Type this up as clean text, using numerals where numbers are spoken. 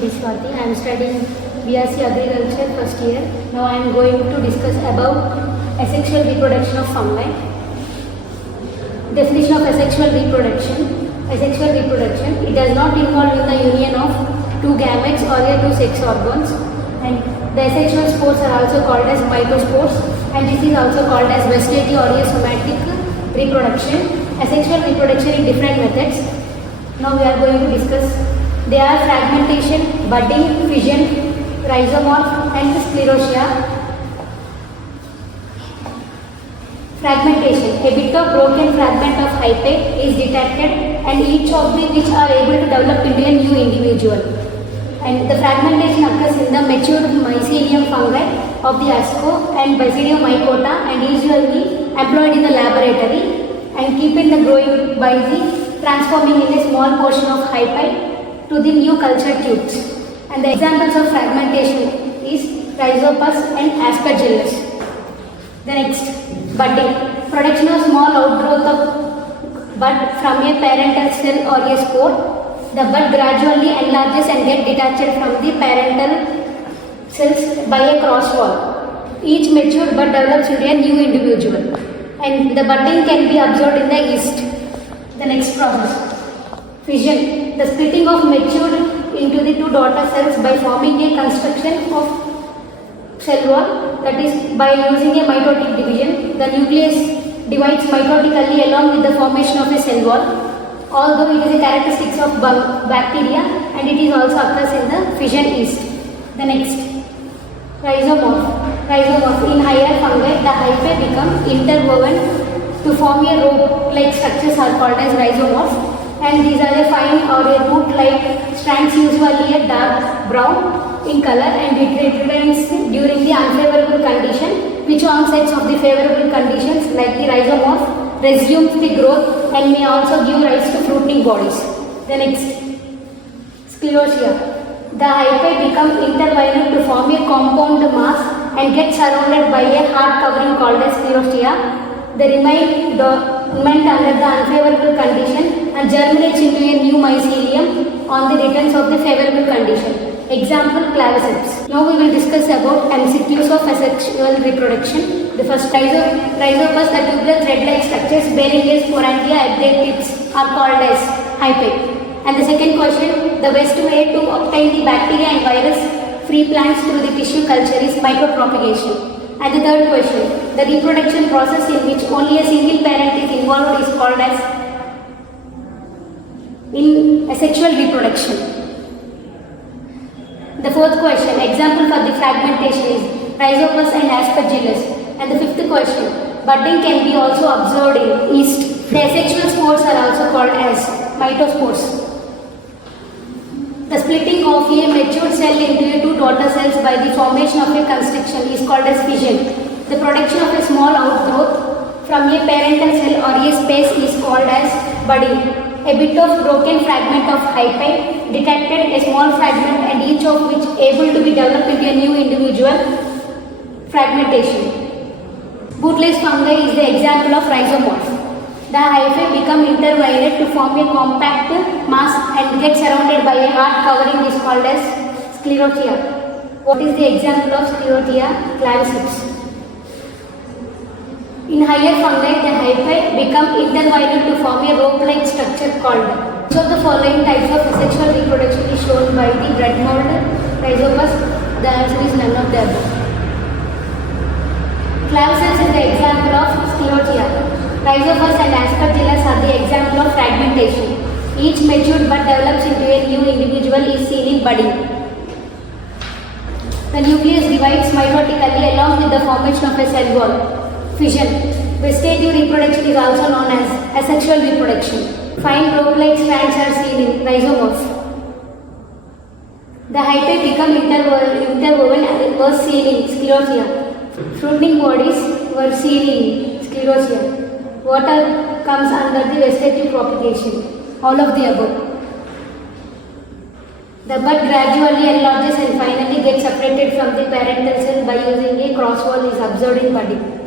B. Swati. I am studying BSc Agriculture first year. Now I am going to discuss about asexual reproduction of fungi. Definition of asexual reproduction. Asexual reproduction, it does not involve in the union of two gametes or two sex organs, and the asexual spores are also called as mitospores, and this is also called as vegetative or somatic reproduction. Asexual reproduction in different methods. Now we are going to discuss. They are fragmentation, budding, fission, rhizomorph and sclerotia. Fragmentation. A bit of broken fragment of hyphae is detected and each of which are able to develop into a new individual. And the fragmentation occurs in the matured mycelium fungi of the asco and Basidiomycota and usually employed in the laboratory and keeping the growing by the transforming in a small portion of hyphae to the new culture tubes. And the examples of fragmentation is Rhizopus and Aspergillus. The next, budding. Production of small outgrowth of bud from a parental cell or a spore. The bud gradually enlarges and gets detached from the parental cells by a cross wall. Each matured bud develops into a new individual. And the budding can be observed in the yeast. The next process, fission. The splitting of matured into the two daughter cells by forming a construction of cell wall, that is by using a mitotic division. The nucleus divides mitotically along with the formation of a cell wall, although it is a characteristic of bacteria and it is also occurs in the fission yeast. The next, rhizomorph. Rhizomorph. In higher fungi, the hyphae become interwoven to form a rope-like structures are called as rhizomorphs, and these are a fine or a root-like strands, usually a dark brown in color, and it remains during the unfavorable condition, which onsets of the favorable conditions like the rhizomorph resumes the growth and may also give rise to fruiting bodies. The next, sclerotia. The hyphae become intertwined to form a compound mass and get surrounded by a hard covering called as sclerotia. They remain dormant under the unfavorable condition and germinates into a new mycelium on the returns of the favorable condition. Example, claviceps. Now we will discuss about MCQs of asexual reproduction. The first, Rhizopus, the tubular thread-like structures bearing a sporangia at their tips are called as hyphae. And the second question, the best way to obtain the bacteria and virus-free plants through the tissue culture is micropropagation. And the third question, the reproduction process in which only a single parent is involved is called as asexual reproduction. The fourth question, example for the fragmentation is Rhizopus and Aspergillus. And the fifth question, budding can be also observed in yeast. The asexual spores are also called as mitospores. The splitting of a matured cell into two daughter cells by the formation of a constriction is called as fission. The production of a small outgrowth from a parental cell or a space is called as budding. A bit of broken fragment of hyphae detected, a small fragment and each of which able to be developed into a new individual. Fragmentation. Bootless fungi is the example of rhizomorph. The hyphae become intertwined to form a compact mass and get surrounded by a hard covering is called as sclerotia. What is the example of sclerotia? Claviceps. In higher fungi, the hyphae become intertwined to form a rope-like structure called. Which of the following types of asexual reproduction is shown by the bread mold Rhizopus? The answer is none of the above. Claviceps is the example of sclerotia. Rhizopus and Aspergillus are the example of fragmentation. Each matured bud develops into a new individual is seen in budding. The nucleus divides mitotically along with the formation of a cell wall. Fission. Vegetative reproduction is also known as asexual reproduction. Fine rope-like strands are seen in rhizomorph. The hyphae become interwoven and was seen in sclerotia. Fruiting bodies were seen in sclerotia. Water comes under the vegetative propagation. All of the above. The bud gradually enlarges and finally gets separated from the parental cell by using a cross wall is observed in budding.